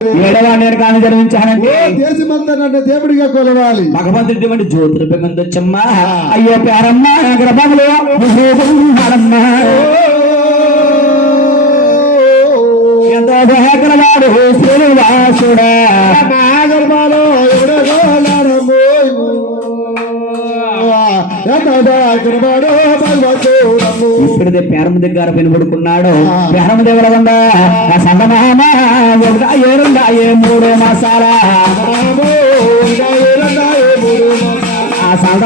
ఏడవ నేను కాని జన్మించానంటే దేశమంతా నన్ను దేవుడిగా కొలవాలి. భగవంతుడి జ్యోతిరూపమందొచ్చమ్మా అయ్యో పేరమ్మ శ్రీనివాసుడా. ఇప్పుడే పేరమ్మ దగ్గర వినబడుకున్నాడు పేరమ్మ దగ్గర ఉందా? సంగమామ ఒకటా మూడు మసాలా. ఆ సంత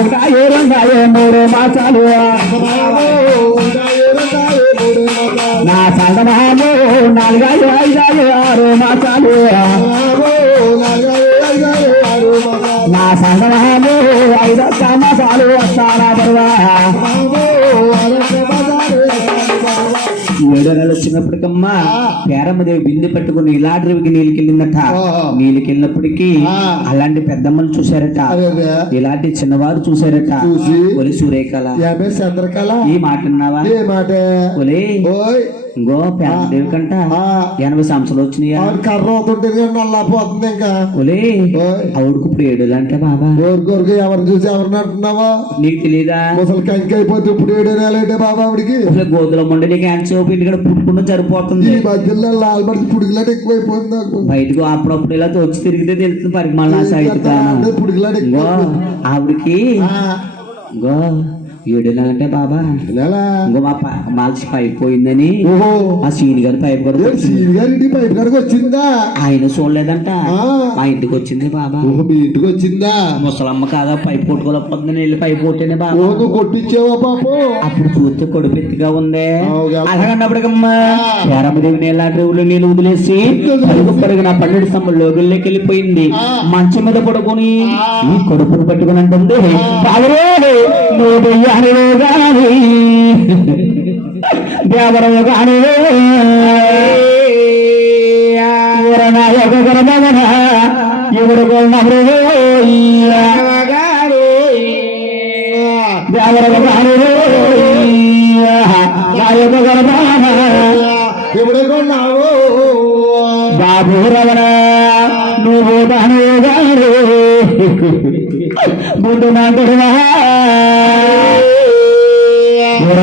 ఒకటా ఏడుందా ఏ మూడు మసాలు. నా సంత నాలుగాయి ఐదాయి ఆరు నాలుగాయే, ఐదాయే, ఆరు మసాలు. నా సంగమాము ఐదు మసాలు. వస్తారా బరువా? ఏడో నెల వచ్చినప్పటికమ్మా పేరమ్మదేవి బిందె పట్టుకుని ఇలాంటివికి నీళ్ళకెళ్ళిందట. నీళ్ళకెళ్ళినప్పటికీ. అలాంటి పెద్దమ్మలు చూశారట. ఇలాంటి చిన్నవారు చూశారట. చూసి. ఒలి సూర్యకళ. చంద్రకళ? ఈ మాట ఒలే ఓయ్. ఇంకో పేరమ్మదేవి కంట ఎనభై సంవత్సరాలు వచ్చినాయా? కర్ర అవుతుంటే నల్లపోతుంది ఇంకా. ఒలే ఆవిడకు ఇప్పుడు ఏడు అంటే బాబా. ఊరికొరికి ఎవరిని చూసి ఎవరిని అంటున్నావా? నీకు తెలియదా ముసలి కంకి అయిపోతే ఇప్పుడు ఏడు నెలలంటే బాబా ఆవిడికి? అసలు గోధుల మొండి నీకు హ్యాండ్ సోప్ ఇంటికాడ పుట్టుకున్న సరిపోతుంది. ఈ మధ్యలో లాల్బడి పుడిగిలాట ఎక్కువైపోయింది నాకు. బయటకు అప్పుడప్పుడు ఇలా వచ్చి తిరిగితే తెలుస్తుంది పరిమాణ సైతం పుడిగిలాట ఆవిడకి ఇంకో ఏడు బాబా. నెల ఇంకో మా ప- మాల్చి పైప్ పోయిందని. ఆ సీని గారి పైప్ కూడా ఏ సీని గారి ఇంటి పైపు కాడికి వచ్చిందా? ఆయన చూడలేదంట. ఆ. మా ఇంటికి వచ్చింది బాబా. మీ ఇంటికి వచ్చిందా? ముసలమ్మ కాదా పైప్ కొట్టుకోలేకపోతుంది వెళ్ళి పైప్ కొట్టేనే బాబా. కొట్టించావా పాపం? అప్పుడు చూస్తే కొడుపెత్తిగా ఉంది. అలాగన్నప్పటికమ్మా పేరమ్మదేవి నీళ్ళ రేవులు నీళ్ళు వదిలేసి పరుగు పరుగున పన్నెండు స్తంభం లోగుల్లోకి వెళ్ళిపోయింది. మంచం మీద పడుకొని ఈ కడుపును పట్టుకుని అంటుంది "బాబురే, నువ్వు దెయ్యానివే గాని దేవరవు గాని నాయక గర్భమన ఎవరు కొన్నప్పుడు దేవరవు గాని గర్భమన ఎప్పుడు కొన్నావు బాబు రమణ నువ్వు దానిగారు ముందు నా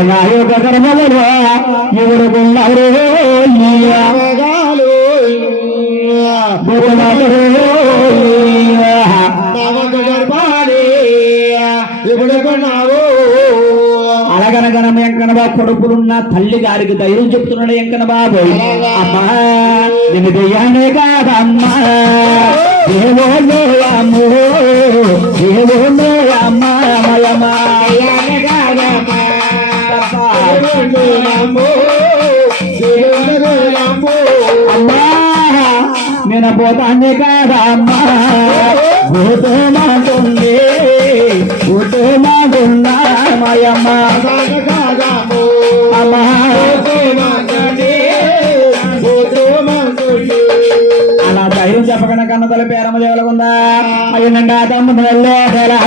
నాయక గర్భములు ఎవరు కొన్నావు అలగనగన బాబు కొడుకులున్న తల్లి గారికి ధైర్యం చెప్తున్నాడు వెంకన బాబు అమ్మా నేను దెయ్యానే కాదమ్మా అమ్మో నేను పోతానే కాదమ్మా. భూతో మాటుంది భూతో మాగున్నా అమ్మా. అలా ధైర్యం చెప్పకుండా కన్న తల పేరమ్మ దేవులకుందా అయ్యండి ఆ తమ్ముడు వెళ్ళే జరా.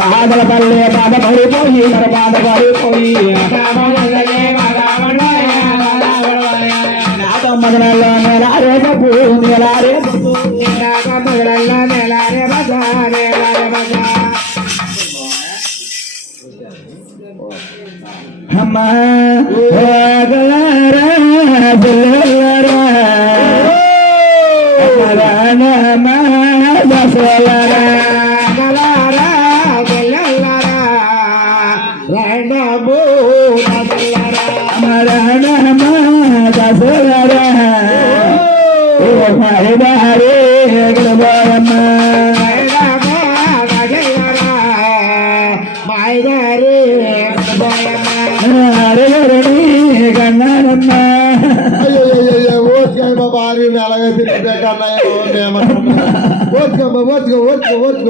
బాధల పల్లె బాధ పడిపోయి పాద బాధ పడిపోయి నా తమ్ముడులలో నెలారే పప్పు నెలారే పప్పు అమ్మా ఓగలారా బుల్లలారా అమరానమా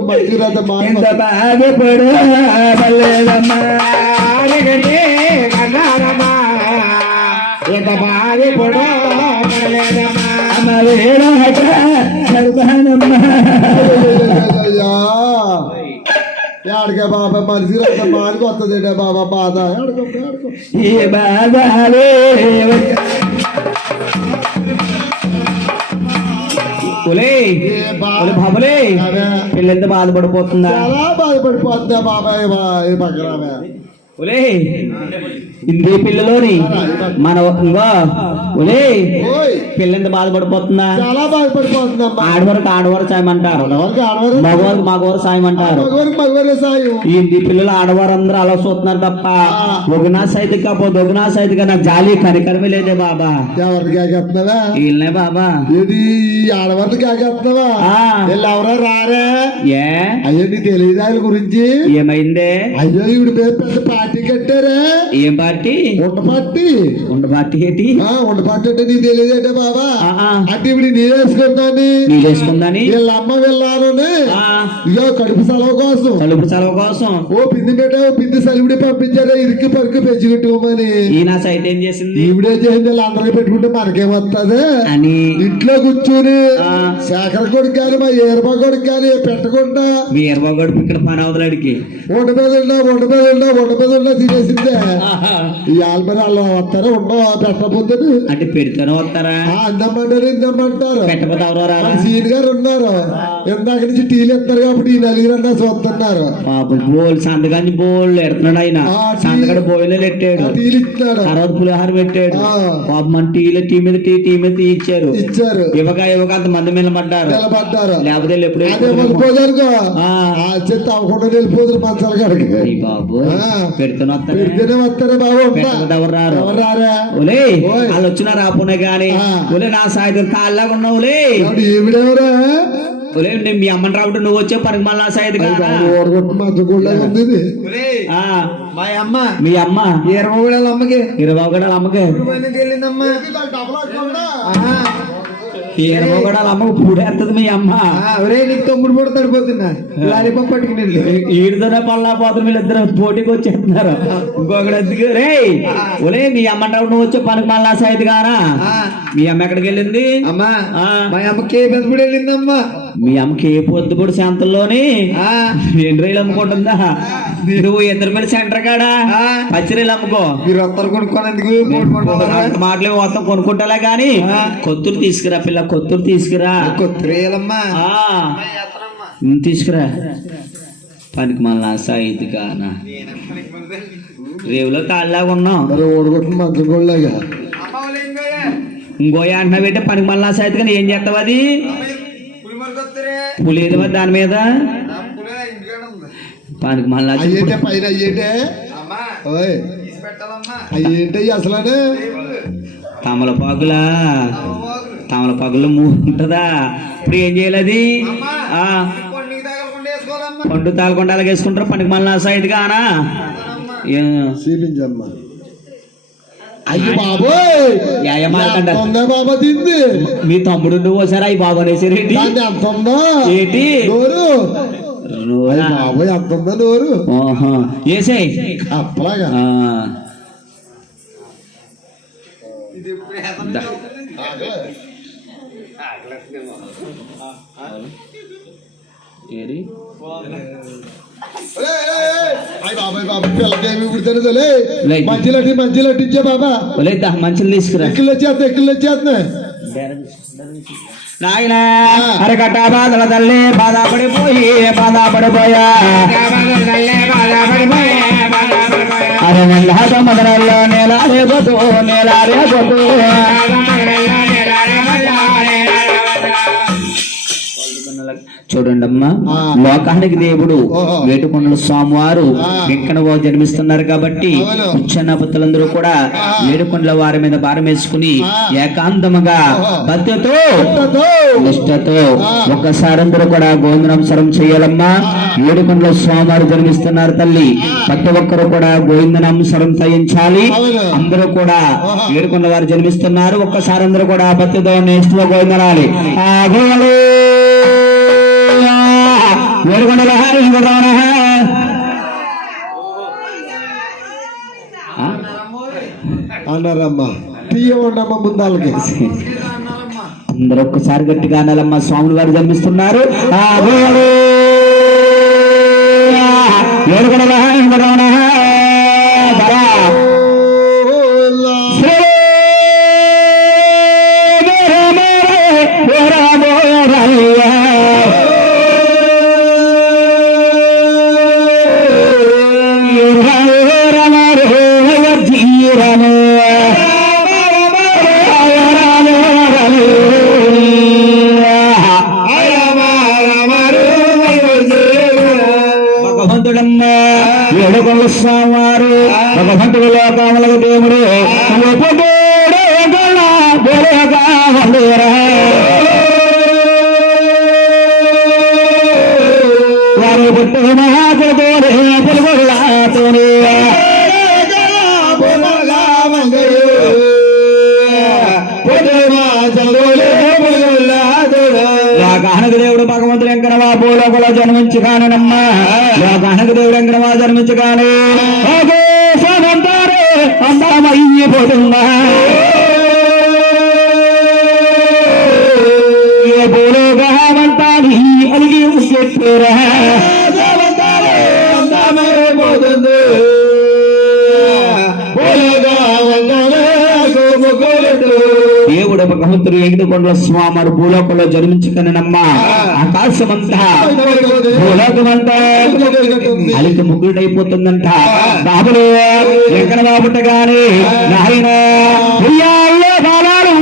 మంచిగా మా ఎంత బాధపడు బల్లేదమ్మా ఎంత బాధ ఏడకే బాబా మనిషి అంత మానికి వస్తుంది బాబా బాధ? ఏడకో ఏడకో. ఏ బాబాలే. ఒలే ఏ బా- ఒలే బాబులే. పిల్లెంత బాధపడిపోతుందా? చాలా బాధపడిపోతుందా బాబాయ్ పక్కన ఇందే పిల్లలోని మన ఒలే పిల్లెంత బాధపడిపోతుందా? చాలా ఆడవరకు ఆడవారు సాయం. అంటారు మగవారికి మగవారు సాయం. అంటారు ఈ పిల్లలు ఆడవారు అందరూ అలా చూస్తున్నారు తప్ప ఒకనా సైతు కాకపోతే ఒకనా సైతుగా నాకు జాలి కనికరమే లేదే బాబా. ఎవరికి వీళ్ళనే బాబా. ఏది ఈ ఆడవారిని కాకెత్తున్నావా ఆ. వీళ్ళు ఎవరో రారే? ఏ? అయ్యో నీకు తెలియదు గురించి? ఏమైందే? అయ్యో మీద పెద్ద పార్టీ కట్టారే. ఏం పార్టీ ఉండ పార్టీ ఉండ పార్టీ ఏంటి? ఆ, ఉండ పార్టీ అంటే నీకు తెలియదంటే బాబా. అంటే ఇప్పుడు నీ వేసుకుందాని నీళ్ళేసుకుందని వీళ్ళ అమ్మ వెళ్ళాను ఇగో కడుపు సెలవు కోసం. కలుపు చలవ కోసం. ఓ పిండి పెట్టావు పిండి సలివిడి పంపించారా ఇరికి పరికి పెంచుకుంటామని ఈ నా సైట్ ఏం చేసింది? ఈవిడే చేసింది అందరికి పెట్టుకుంటే మనకేమొస్తుంది అని. ఇంట్లో కూర్చుని. ఆ. శేఖర కొడుకు కానీ మా ఏరపా కొడుకు కానీ పెట్టకుండా. వీరబాగడు ఇక్కడ పని అవతలాడికి ఒంట మీద ఉన్నా ఒంట మీద ఉన్నా ఒంట మీద ఉన్నా తినేసిందే. ఈ వాళ్ళు వస్తారా ఉండవు పెట్టబోతే అంటే పెడితేనే వస్తారా? అందమ్మంటారు ఇందమ్మంటారు పెట్టకపోతే ఎవరో సీన్ గారు ఉన్నారు. ఇందాక నుంచి టీలు ఇస్తారు కాబట్టి ఈ నలుగురు అన్నా చూస్తున్నారు బోల్ సంతకాన్ని బోల్ ఎడుతున్నాడు ఆయన. సంతకడ బోయిలో పెట్టాడు టీలు ఇస్తున్నారు తర్వాత పులిహార పెట్టాడు. పాప మన టీలో టీ మీద టీ టీ మీద టీ ఇచ్చారు. ఇచ్చారు. ఇవ్వక ఇవ్వక అంత మంది నిలబడ్డారు. నిలబడ్డారు. లేకపోతే ఎప్పుడు. ఆ. చెత్త అవ్వకుండా వెళ్ళిపోతారు మంచాల కాడికి. పెడుతున్నా పెడితేనే వస్తారా. పెట్టకపోతే ఎవరు రారు. వాళ్ళు వచ్చినా రాపోనే గాని. ఒలే నా సాయంత్రం కాళ్ళగా ఉన్నావు ఒలే. ఎవడు ఈవిడెవరా ఒలే నేను మీ అమ్మని రావడం నువ్వు వచ్చే పనికి మళ్ళా ఆ, మా అమ్మ. మీ అమ్మ? ఇరవై కూడా అమ్మకి ఇరవై ఒకటి అమ్మకి. పూడేస్తుంది మీ అమ్మ. ఒరే నీకు తమ్ముడు కూడా తడిపోతున్నా. లాలీపాప్ పట్టుకుని ఈడుతోనే వీళ్ళిద్దరు పోటీకి వచ్చేస్తున్నారు. ఇంకొకటి రే మీ అమ్మ నువ్వు వచ్చే పనికి మళ్ళా సాయంత్రం కానా మీ అమ్మ ఎక్కడికి వెళ్ళింది? అమ్మా. మా అమ్మకి పెద్దపడి వెళ్ళిందమ్మా. మీ అమ్మకి ఏ పొద్దు కూడా శాంతంలోని రెండు రైలు అమ్ముకుంటుందా? నువ్వు ఇద్దరు మీద సెంటర్ కాడా. పచ్చిరీలు అమ్ముకో. మీరు వస్తారు కొనుక్కోనందుకు మాటలు మొత్తం కొనుక్కుంటా గాని కొత్తులు తీసుకురా పిల్ల కొత్తులు తీసుకురా. ఉమ్, తీసుకురా. పనికి మళ్ళా సాయిత్ కానా రేవులో తాళ్ళలాగా ఉన్నాం. మరి ఓడగొట్టు మంచగోళ్ళగా ఇంకోయ అంటున్నా పెట్టే పనికి మళ్ళా సాయిత్ కానీ ఏం చేస్తావు అది? పులేదు మరి దాని మీద? పనికి మళ్ళా అయ్యేటే పైన అయ్యేటే? అయ్యేంటే అసలనే తమలపాకులా? తమలపాకులో. మూ ఉంటుందా? ఇప్పుడు ఏం చేయాలి అది? ఆ, పండు తాగకుండా అలాగే వేసుకుంటారు? పనికి మళ్ళీ సైడ్ కానా ఏ- చూపించమ్మా అయ్యి ఉందా బాబా తింది. మీ తమ్ముడు నువ్వు ఒకసారి అవి బాబు అనేసారేంటి ఎంత ఉందా? ఏంటి? అయ్యి బాబోయ్ ఎంత ఉందా నోరు? ఆహా. ఏసేయ్ అప్పలాగా ఆ. దా. ఏరి అయ్యి బాబాయ్ బాబాయ్ పిల్లకేమి పుడతారు లే లే. మంచిలట్టి మంచిలట్టి ఇచ్చే బాబా ఒలే దా మంచిలు తీసుకురా ఎక్కిళ్ళు వచ్చేస్తా ఎక్కిళ్ళు వచ్చేస్తున్నాయి నాయన అరకట్ట బాధల తల్లి బాధపడిపోయి బాధపడిపోయా అరే నెల్లాద మొదలల్లో నేలారేగొద్దు నేలారేగొద్దు చూడండి అమ్మా. లోకానికి దేవుడు. వేటుకొండల స్వామివారు. వెంకనగో జన్మిస్తున్నారు కాబట్టి అవును. ఉచ్చన్నపతులందరూ కూడా. వేడుకొండల వారి మీద భారం వేసుకుని. ఏకాంతముగా. భక్తితో ఆ. ఒక్కసారి అందరూ కూడా గోవిందనామస్వరం చేయాలమ్మా ఏడుకొండల స్వామివారు జన్మిస్తున్నారు తల్లి ప్రతి ఒక్కరు కూడా గోవిందనామస్వరం తయించాలి అవును. అందరూ కూడా ఆహా. ఏడుకొండ వారు జన్మిస్తున్నారు ఒక్కసారి అందరూ కూడా భక్తితో నిష్ఠతో గోవిందనాలి ఆ. ఏడుకొండల? అన్నారమ్మా ముందాలకి అందరూ ఒక్కసారి గట్టిగా అనాలమ్మా స్వాములు వారు జన్మిస్తున్నారు గోవిందలు. ఏడుగడ భగవంతుడమ్మ ఏడుకొల్ల స్వామివారు భగవంతుడు లోకములకు దేవుడు. ఎప్పుడు వారి పుట్టు దేవుడు భగవంతుడు ఎంకనవా భూలోకంలో జన్మించి కానమ్మ లోకానకు దేవుడు ఎంకనవా జన్మించి కాను సమంతారే అందమయ్యిపోతుందా ఏ భూలోకమంతా నీ అలిగి ముగ్గెట్టురా దేవుడు భగవంతుడు ఎగిడికొండల స్వామి భూలోకంలో జన్మించుకనమ్మ ఆకాశమంతా భూలోకమంతా అలికి ముగ్గుడైపోతుందంట బాబులు ఎక్కడ బాబుట్టగాని నాయన బాలాలు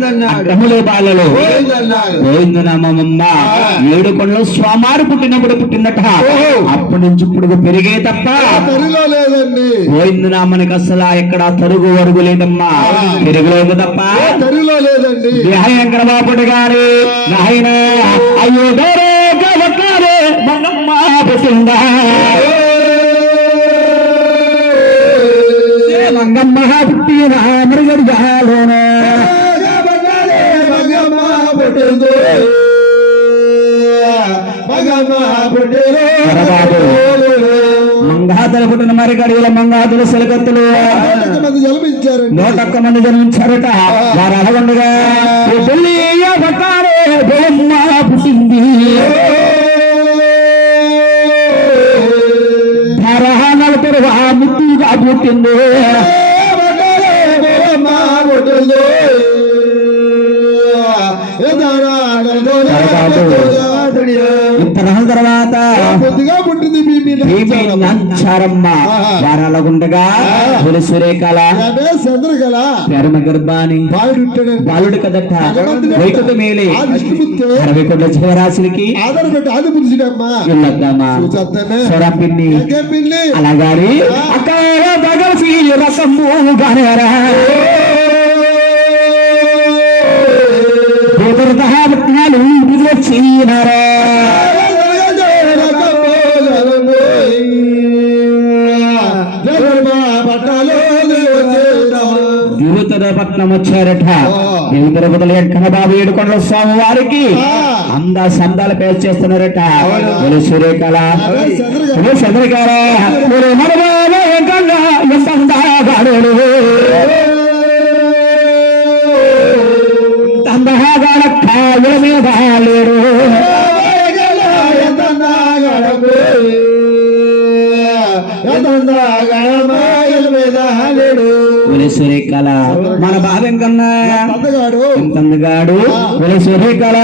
బాలలు. బాలలు గోవిందనామమ్మ ఏడు కొండలు స్వామారు పుట్టినప్పుడు పుట్టినట్ట అప్పటి నుంచి ఇప్పుడు పెరిగే తప్ప. తరిలో లేదండి. గోవిందనామనికి అసలు ఎక్కడ తరుగు వరుగు లేదమ్మా. పెరుగులేదు తప్ప. తరిలో లేదండి. విహాయంకర బాపుడు గారి నాయన. అయ్యో మనమ్మ పుట్టిందా మంగమ్మ పుట్టిన మరుగడిగాలోనే మంగాతలు మరి గడియల మంగాతులు సిలకత్తులు మంది జన్మించారండి నూటొక్క మంది జన్మించారట. వారు బొమ్మ పుట్టింది. ధరహానాలు తెరువు ముద్దుగా పుట్టింది. ఇంతరం తర్వాత నంచారమ్మ. తొలి సురేఖల పెరమ గర్భాని బాలుడు కదట. వైకుత మేలే. అరవై కోట్ల జీవరాశులకి సొరపిన్ని అలాగాని అక్కడ భగవసి రసము గానేరా భూతరతహాలు వచ్చినారా పట్నం వచ్చారట దేవి తిరుపతిలో ఎక్కడ బాబు ఏడుకొండల స్వామి వారికి అంద సందాల పేరు చేస్తున్నారట. సూర్యకళ చంద్రకళ ఒరే సూర్యకళ మన బాబు ఎంకన్నా అందగాడు ఎంత అందగాడు ఒరే సూర్యకళ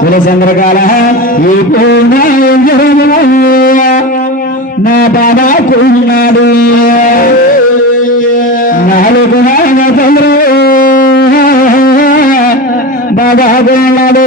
ఒరే చంద్రకళ ఈ నా బాబా కూడినాడు నాలుగు చంద్రు బాబా కూడినాడు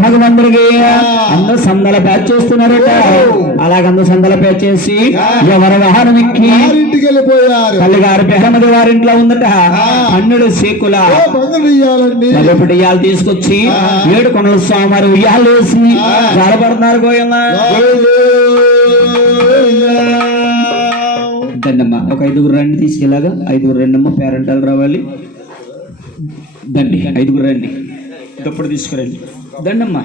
భగవంతుడికి అంద సందల ప్యాచ్ చేస్తున్నారట అలాగంద సందల ప్యాచ్ చేసి ఎవరి వాహనం ఎక్కి వెళ్ళిపోయారు. తల్లిగారు బెహమది వారింట్లో ఉందట. పన్నెండు సేకుల. బంగారు ఇయ్యాలండి. ఒకటి ఉయ్యాలు తీసుకొచ్చి ఏడు కొండల స్వామివారి ఉయ్యాలు వేసి జాలపడుతున్నారు గోయమ్మ దండమ్మ ఒక ఐదుగురు రండి తీసుకెళ్ళాగా. ఐదుగురు రెండమ్మ పేరెంటాలు రావాలి. దండి ఐదుగురు రండి. తప్పుడు తీసుకురండి. దండమ్మ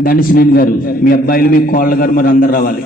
దండి శ్రీని గారు మీ అబ్బాయిలు మీ కోళ్ళ గారు మరి అందరు రావాలి.